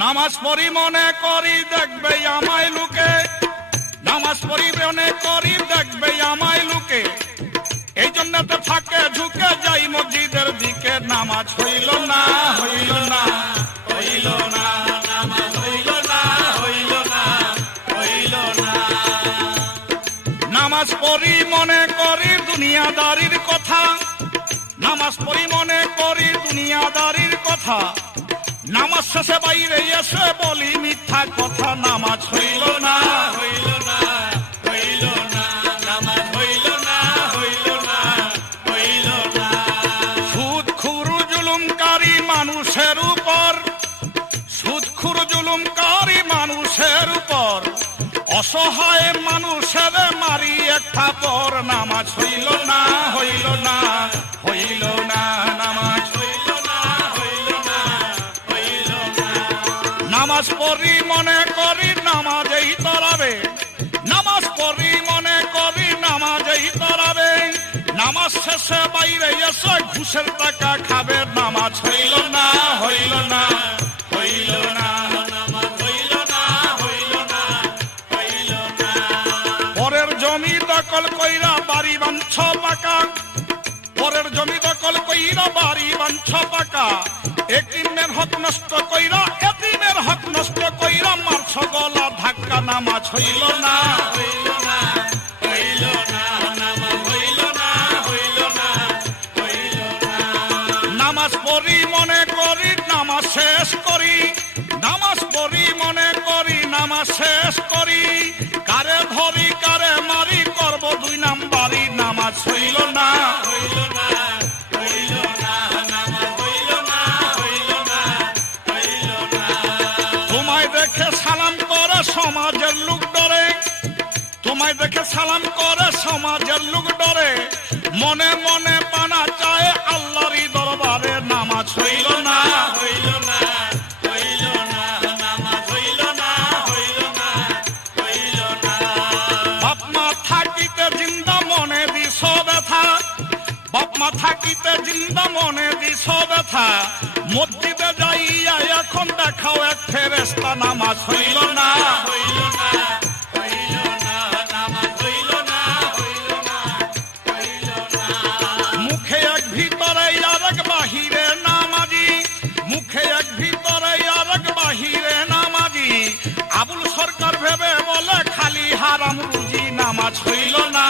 নামাজ পড়ি মনে করি দেখবে আমায় লুকে, নামাজ পড়ি মনে করি দেখবে আমায় লুকে, এই জন্য তো থাকে ঝুঁকে যাই মসজিদের দিকে। নামাজ হইল না হইল না হইল না, নামাজ হইল না হইল না হইল না। নামাজ পড়ি মনে করি দুনিয়াদারির কথা, নামাজ পড়ি মনে করি দুনিয়াদারির কথা, নামাজ শেষে বাইরে এসে বলি মিথ্যা কথা। নামাজ হইল না হইল না হইল না, নামাজ হইল না হইল না হইল না। সুদখোর জুলুমকারী মানুষের উপর, সুদখোর জুলুমকারী মানুষের উপর, অসহায় মানুষের মারি একটা পর। নামাজ হইল না হইল না হইল না, নামাজ হইল না হইল না হইল না। নামাজ পড়ি মনে করি নামাজেই তরাবে, নামাজ পড়ি মনে করি নামাজেই তরাবে, নামাজ শেষে বাইরে এসে ঘুষের টাকা খাবে। নামাজ হইল না হইল না হইল না, নামাজ হইল না হইল না হইল না। পরের জমি দখল কইরা বাড়ি বাঞ্ছ পাকা, পরের জমি দখল কইরা বাড়ি বাঞ্ছ পাকা, এতিমের হক নষ্ট কইরা এতিমের হক নষ্ট কইরা মারছ গলা ধাক্কা। নামাজ হইল না হইল না হইল না, নামাজ হইল না হইল না হইল না। নামাজ পড়ি মনে করি নামাজ শেষ করি, নামাজ পড়ি মনে করি নামাজ শেষ করি, কারে ধরি কারে মারি করব দুই নাম্বারি। নামাজ হইল না হইল না হইল না, নামাজ হইল না হইল না হইল না। তোমায় দেখে সালাম করে সমাজের লোক ডরে, তোমায় দেখে সালাম করে সমাজের লোক ডরে, মনে মনে পানা চায় আল্লাহরই দরবারে। নামাজ হইল না হইল না হইল না, নামাজ হইল না হইল না হইল না। বাপ মা থাকিতে জিন্দা মনে দিস ব্যথা, বাপ মা থাকিতে জিন্দা মনে দিস ব্যথা, মসজিদে যাইয়া এখন দেখাও এক ফেরেশতা। নামাজ হইল না হইল না হইল না, নামাজ হইল না হইল না হইল না। মুখে এক ভিতরে আরেক বাহিরে নামাজি, মুখে এক ভিতরে আরেক বাহিরে নামাজি, আবুল সরকার ভেবে বলে খালি হারাম রুজি। নামাজ হইল না